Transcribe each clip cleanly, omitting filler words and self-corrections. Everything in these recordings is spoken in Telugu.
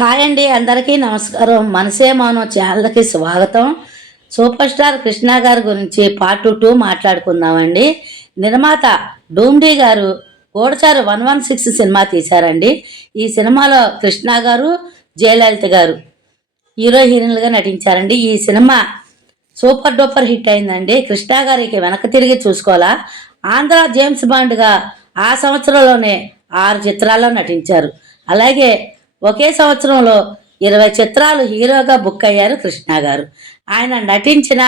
హాయ్ అండి, అందరికీ నమస్కారం. మనసే మౌనం ఛానల్కి స్వాగతం. సూపర్ స్టార్ కృష్ణ గారి గురించి పార్ట్ 2 మాట్లాడుకుందామండి. నిర్మాత డూమ్డీ గారు గూఢచారు 116 సినిమా తీశారండి. ఈ సినిమాలో కృష్ణ గారు, జయలలిత గారు హీరో హీరోయిన్లుగా నటించారండి. ఈ సినిమా సూపర్ డూపర్ హిట్ అయిందండి. కృష్ణ గారికి వెనక్కి తిరిగి చూసుకోవాలా. ఆంధ్ర జేమ్స్ బాండ్గా ఆ సంవత్సరంలోనే 6 చిత్రాల్లో నటించారు. అలాగే ఒకే సంవత్సరంలో 20 చిత్రాలు హీరోగా బుక్ అయ్యారు కృష్ణ గారు. ఆయన నటించిన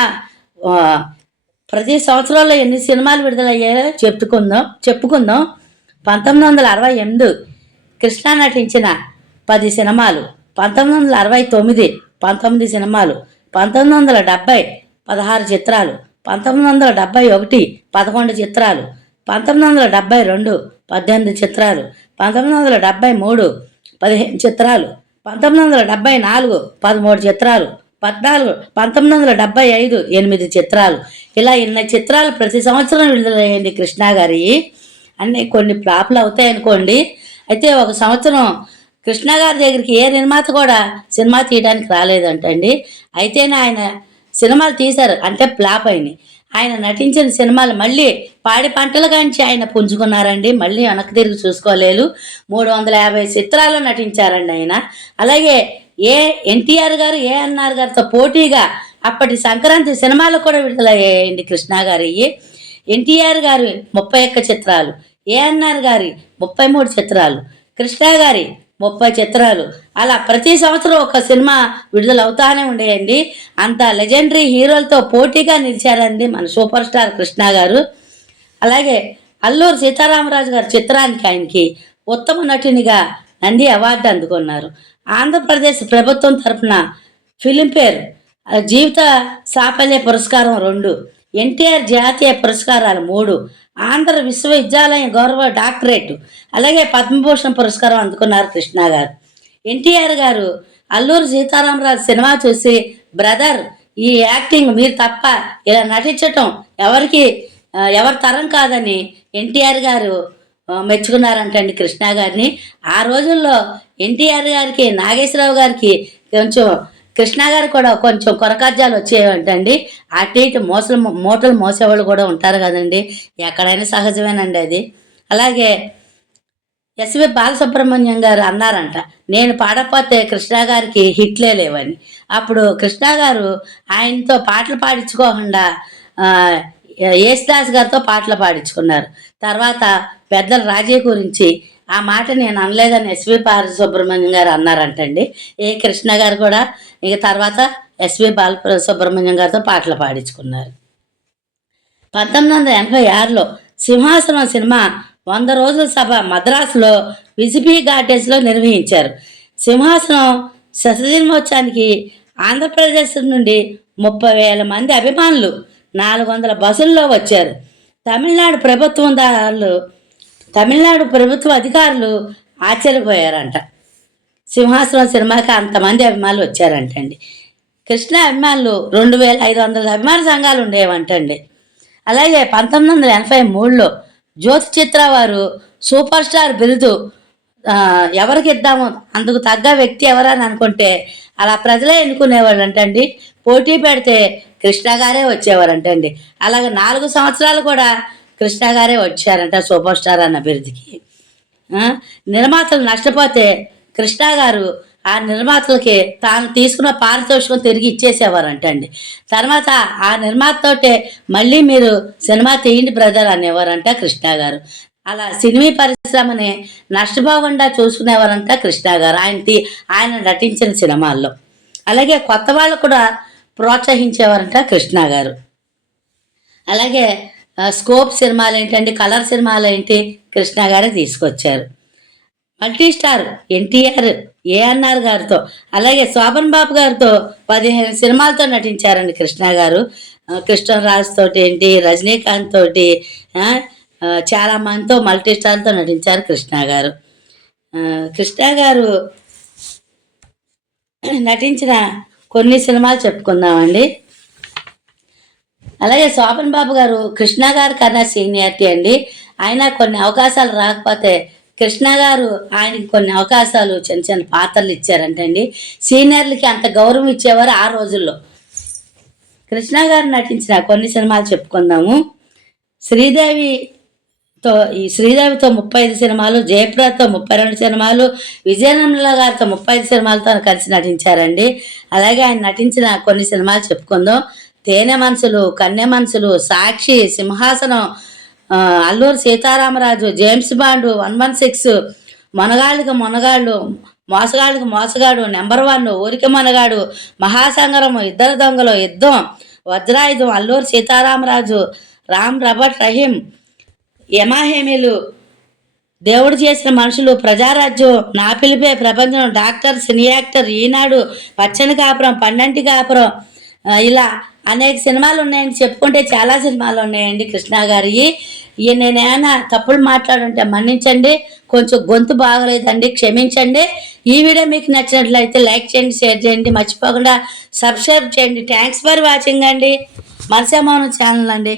ప్రతి సంవత్సరంలో ఎన్ని సినిమాలు విడుదలయ్యాయో చెప్పుకుందాం. 1968 కృష్ణ నటించిన 10 సినిమాలు, 1969 19 సినిమాలు, 1970 16 చిత్రాలు, 1971 11 చిత్రాలు, 1972 18 చిత్రాలు, 1973 15 చిత్రాలు, 1974 13 చిత్రాలు, 1975 8 చిత్రాలు. ఇలా ఇన్ని చిత్రాలు ప్రతి సంవత్సరం విడుదలయ్యింది కృష్ణ గారి. అన్నీ కొన్ని ఫ్లాప్లు అవుతాయి అనుకోండి. అయితే ఒక సంవత్సరం కృష్ణ గారి దగ్గరికి ఏ నిర్మాత కూడా సినిమా తీయడానికి రాలేదంటండి. అయితేనే ఆయన సినిమాలు తీశారు, అంటే ఫ్లాప్ అయినాయి. ఆయన నటించిన సినిమాలు మళ్ళీ పాడి పంటల కాంచి ఆయన పుంజుకున్నారండి. మళ్ళీ వెనక్కి తిరిగి చూసుకోలేదు. 350 చిత్రాల్లో నటించారండి ఆయన. అలాగే ఎన్టీఆర్ గారు, ఏఎన్ఆర్ గారితో పోటీగా అప్పటి సంక్రాంతి సినిమాలు కూడా విడుదలయ్యాయండి కృష్ణ గారి. ఎన్టీఆర్ గారి 31 చిత్రాలు, ఏఎన్ఆర్ గారి 33 చిత్రాలు, కృష్ణ గారి 30 చిత్రాలు. అలా ప్రతి సంవత్సరం ఒక సినిమా విడుదల అవుతానే ఉండేయండి. అంత లెజెండరీ హీరోలతో పోటీగా నిలిచారండి మన సూపర్ స్టార్ కృష్ణ గారు. అలాగే అల్లూరు సీతారామరాజు గారి చిత్రానికి ఆయనకి ఉత్తమ నటునిగా నంది అవార్డు అందుకున్నారు. ఆంధ్రప్రదేశ్ ప్రభుత్వం తరఫున ఫిలింఫేర్ జీవిత సాఫల్య పురస్కారం 2, ఎన్టీఆర్ జాతీయ పురస్కారాలు 3, ఆంధ్ర విశ్వవిద్యాలయం గౌరవ డాక్టరేట్, అలాగే పద్మభూషణ్ పురస్కారం అందుకున్నారు కృష్ణ గారు. ఎన్టీఆర్ గారు అల్లూరు సీతారామరాజు సినిమా చూసి, బ్రదర్, ఈ యాక్టింగ్ మీరు తప్ప ఇలా నటించటం ఎవరి తరం కాదని ఎన్టీఆర్ గారు మెచ్చుకున్నారంటండి కృష్ణ గారిని. ఆ రోజుల్లో ఎన్టీఆర్ గారికి, నాగేశ్వరరావు గారికి కొంచెం కృష్ణ గారు కూడా కొంచెం కొరకాజ్యాలు వచ్చేవంటండి. అటు ఇటు మూటలు మోసేవాళ్ళు కూడా ఉంటారు కదండి, ఎక్కడైనా సహజమేనండి అది. అలాగే ఎస్వి బాలసుబ్రహ్మణ్యం గారు అన్నారంట, నేను పాడకపోతే కృష్ణ గారికి హిట్లే లేవని. అప్పుడు కృష్ణ గారు ఆయనతో పాటలు పాడించుకోకుండా యేసుదాస్ గారితో పాటలు పాడించుకున్నారు. తర్వాత పెద్దల రాజీ గురించి ఆ మాట నేను అనలేదని ఎస్వి బాలసుబ్రహ్మణ్యం గారు అన్నారంటండి. కృష్ణ గారు కూడా ఇక తర్వాత ఎస్వి బాలసుబ్రహ్మణ్యం గారితో పాటలు పాడించుకున్నారు. 1986లో సింహాసనం సినిమా 100 రోజుల సభ మద్రాసులో విజిబీ గార్డెన్స్లో నిర్వహించారు. సింహాసనం శతదినోత్సవానికి ఆంధ్రప్రదేశ్ నుండి 30,000 మంది అభిమానులు 400 బస్సుల్లో వచ్చారు. తమిళనాడు ప్రభుత్వ అధికారులు ఆశ్చర్యపోయారంట. సింహాసనం సినిమాకి అంతమంది అభిమానులు వచ్చారంటండి. కృష్ణ అభిమానులు 2,500 అభిమాన సంఘాలు ఉండేవంటండి. అలాగే 1983లో జ్యోతి చిత్ర వారు సూపర్ స్టార్ బిరుదు ఎవరికి ఇద్దాము, అందుకు తగ్గ వ్యక్తి ఎవరని అనుకుంటే అలా ప్రజలే ఎన్నుకునేవాళ్ళు అంటండి. పోటీ పెడితే కృష్ణ గారే వచ్చేవారంటండి. అలాగే 4 సంవత్సరాలు కూడా కృష్ణ గారే వచ్చారంట సూపర్ స్టార్ అన్న బిరుదుకి. నిర్మాతలు నష్టపోతే కృష్ణ గారు ఆ నిర్మాతలకి తాను తీసుకున్న పారితోషికం తిరిగి ఇచ్చేసేవారంటండి. తర్వాత ఆ నిర్మాతతోటే మళ్ళీ మీరు సినిమా తీయండి బ్రదర్ అనేవారంట కృష్ణ గారు. అలా సినిమా పరిశ్రమని నష్టపోకుండా చూసుకునేవారంట కృష్ణ గారు ఆయన నటించిన సినిమాల్లో. అలాగే కొత్త వాళ్ళు కూడా ప్రోత్సహించేవారంట కృష్ణ గారు. అలాగే స్కోప్ సినిమాలు ఏంటండి, కలర్ సినిమాలు ఏంటి, కృష్ణ గారే తీసుకొచ్చారు. మల్టీ స్టార్ ఎన్టీఆర్, ఏఎన్ఆర్ గారితో, అలాగే శోభన్ బాబు గారితో 15 సినిమాలతో నటించారండి కృష్ణ గారు. కృష్ణరాజు తోటి ఏంటి, రజనీకాంత్ తోటి చాలా మందితో మల్టీ స్టార్తో నటించారు కృష్ణ గారు. కృష్ణ గారు నటించిన కొన్ని సినిమాలు చెప్పుకుందామండి. అలాగే శోభన్ బాబు గారు కృష్ణ గారి కన్నా సీనియారిటీ అండి. ఆయన కొన్ని అవకాశాలు రాకపోతే కృష్ణ గారు ఆయనకి కొన్ని అవకాశాలు చిన్న చిన్న పాత్రలు ఇచ్చారంటండి. సీనియర్లకి అంత గౌరవం ఇచ్చేవారు ఆ రోజుల్లో. కృష్ణ గారు నటించిన కొన్ని సినిమాలు చెప్పుకుందాము. శ్రీదేవితో 35 సినిమాలు, జయప్రదతో 32 సినిమాలు, విజయనిర్మల గారితో 35 సినిమాలతో కలిసి నటించారండి. అలాగే ఆయన నటించిన కొన్ని సినిమాలు చెప్పుకుందాం. తేనె మనసులు, కన్నె మనసులు, సాక్షి, సింహాసనం, అల్లూరి సీతారామరాజు, జేమ్స్ బాండ్, 116, మొనగాళ్ళకి మొనగాళ్ళు, మోసగాళ్ళకి మోసగాడు, నెంబర్ 1, ఊరికి మనగాడు, మహాసంగరం, ఇద్దరు దొంగలు, యుద్ధం, వజ్రాయుధం, అల్లూరి సీతారామరాజు, రామ్ రబర్ట్ రహీం, యమహేమిలు, దేవుడు చేసిన మనుషులు, ప్రజారాజ్యం, నా పిలిపే ప్రపంచం, డాక్టర్, సినీ యాక్టర్, ఈనాడు, పచ్చని కాపురం, పండంటి కాపురం, ఇలా అనేక సినిమాలు ఉన్నాయండి. చెప్పుకుంటే చాలా సినిమాలు ఉన్నాయండి కృష్ణ గారి. నేనేమైనా తప్పులు మాట్లాడుంటే మన్నించండి. కొంచెం గొంతు బాగలేదండి, క్షమించండి. ఈ వీడియో మీకు నచ్చినట్లయితే లైక్ చేయండి, షేర్ చేయండి, మర్చిపోకుండా సబ్స్క్రైబ్ చేయండి. థ్యాంక్స్ ఫర్ వాచింగ్ అండి. మనసే మౌనం ఛానల్ అండి.